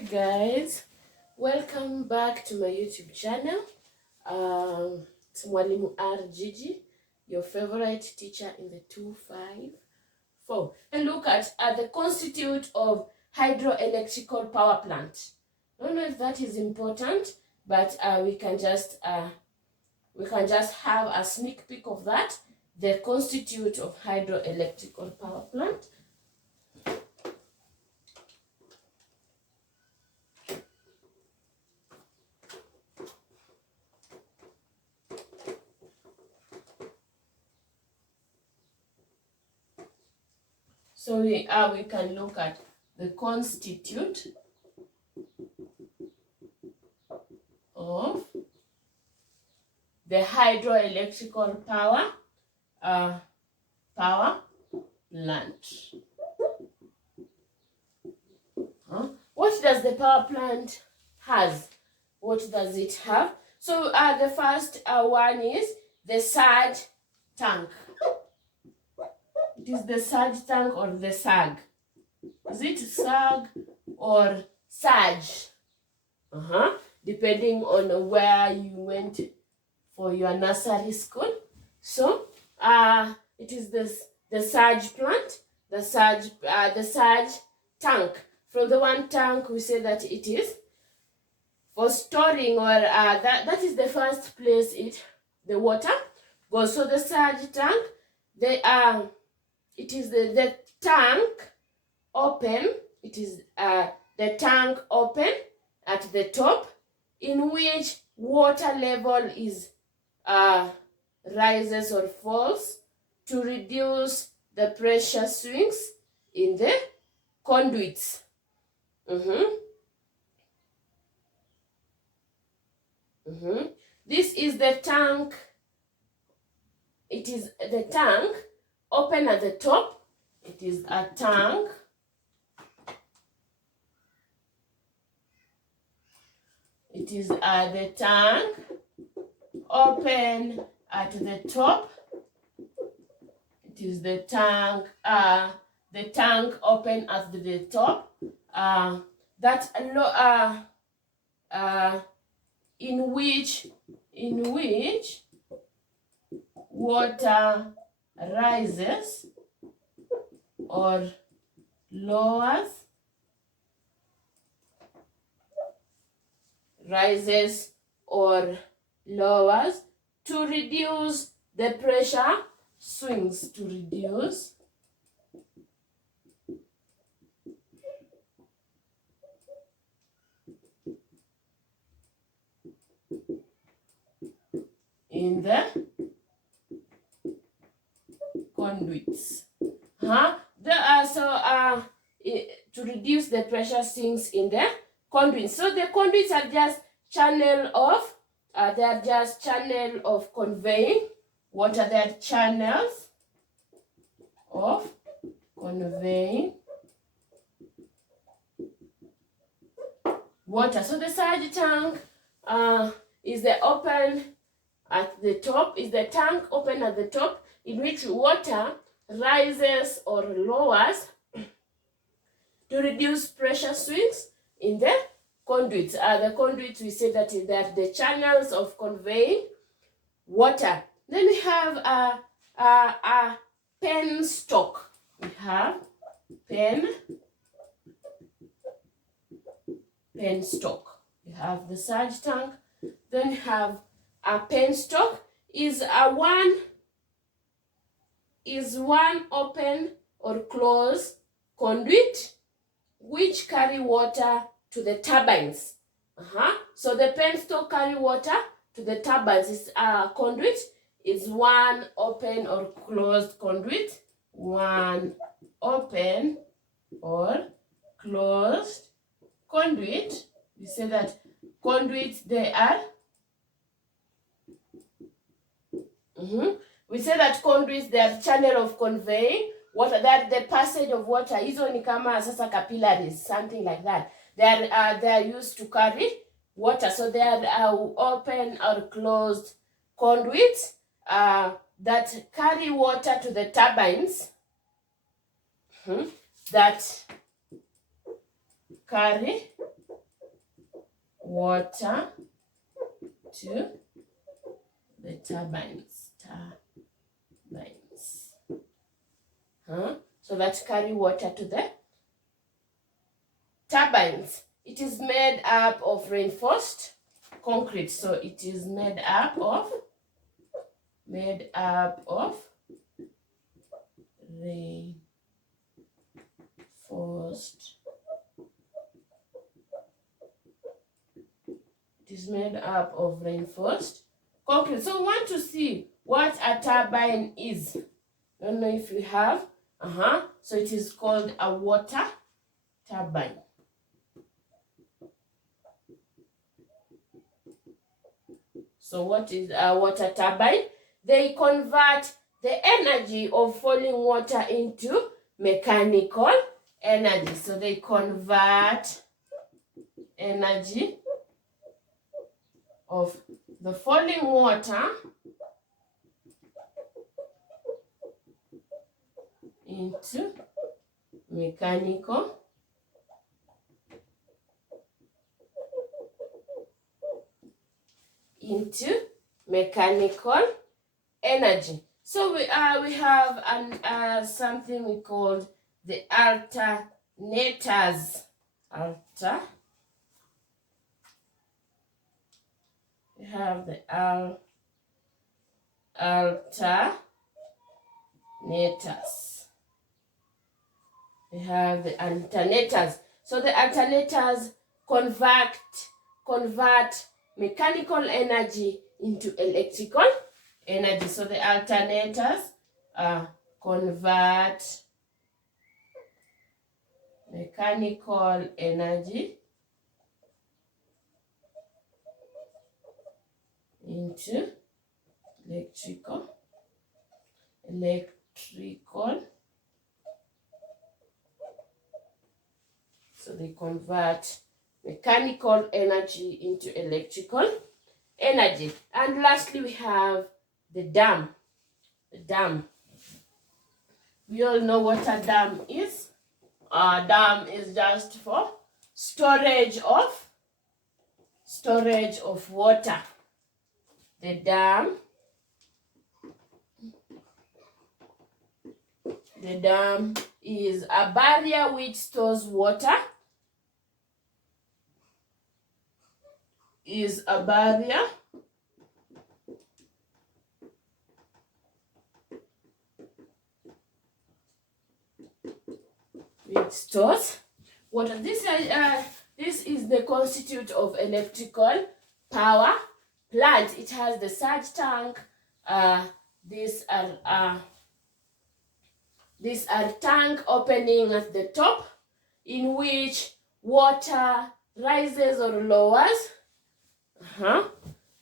Hi guys, welcome back to my YouTube channel. It's Mwalimu R Gigi, your favorite teacher in the 254. And look at the constituent of hydroelectrical power plant. I don't know if that is important, but we can just have a sneak peek of that. The constituent of hydroelectrical power plant. So we can look at the constituent of the hydroelectrical power plant. What does the power plant has? What does it have? So the first one is the surge tank. It is the surge tank or the sag. Is it sag or surge? Depending on where you went for your nursery school. So it is the surge plant, the surge tank. From the one tank, we say that it is for storing, or that is the first place the water goes. So the surge tank, it is the tank open. It is the tank open at the top, in which water level is rises or falls to reduce the pressure swings in the conduits. This is the tank. It is the tank open at the top. It is a tank. It is the tank open at the top. It is the tank open at the top. In which water rises or lowers. To reduce the pressure swings, to reduce in the conduits. To reduce the pressure swings in the conduits. So the conduits are just channel of conveying water. They are channels of conveying water. So the surge tank is the open at the top, is the tank open at the top, in which water rises or lowers to reduce pressure swings in the conduits. The conduits, we say that they are the channels of conveying water. Then we have a penstock. We have penstock. We have the surge tank. Then we have a penstock. Is one open or closed conduit which carry water to the turbines. So the penstock carry water to the turbines. Is a conduit is one open or closed conduit. One open or closed conduit. We say that conduits, they are we say that conduits, they are channel of conveying water, that the passage of water. Hizo ni kama sasa capillaries, something like that. They are used to carry water. So they are open or closed conduits that carry water to the turbines. That carry water to the turbines. So that carry water to the turbines. It is made up of reinforced concrete. So it is made up of reinforced. It is made up of reinforced concrete. So we want to see what a turbine is. I don't know if you have. So it is called a water turbine. So what is a water turbine? They convert the energy of falling water into mechanical energy. So they convert energy of the falling water into mechanical energy. So we have something we call the alternators. We have the alternators. We have the alternators. So the alternators convert mechanical energy into electrical energy. So the alternators convert mechanical energy into electrical. So they convert mechanical energy into electrical energy. And lastly, we have the dam. The dam. We all know what a dam is. A dam is just for storage of water. The dam is a barrier which stores water. Is a barrier which stores water. This is the constituent of electrical power plant. It has the surge tank. These are tank opening at the top, in which water rises or lowers.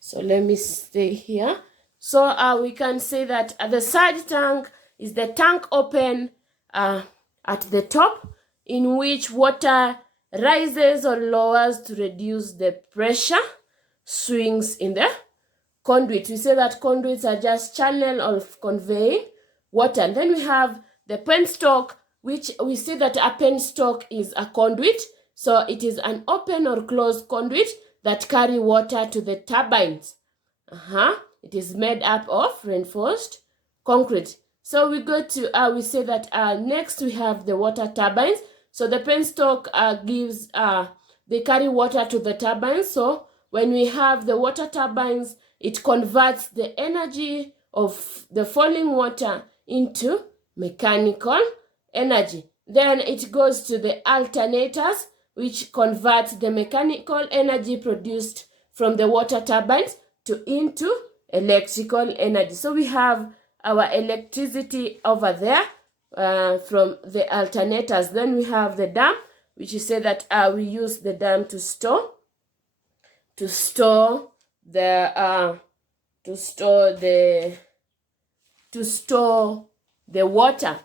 So let me stay here. So we can say that the surge tank is the tank open at the top, in which water rises or lowers to reduce the pressure swings in the conduit. We say that conduits are just channel of conveying water. And then we have the penstock, which we see that a penstock is a conduit. So it is an open or closed conduit that carry water to the turbines. It is made up of reinforced concrete. So we go to, we say that next we have the water turbines. So the penstock they carry water to the turbines. So when we have the water turbines, it converts the energy of the falling water into mechanical energy. Then it goes to the alternators, which converts the mechanical energy produced from the water turbines into electrical energy. So we have our electricity over there from the alternators. Then we have the dam, which you say that we use the dam to store the water.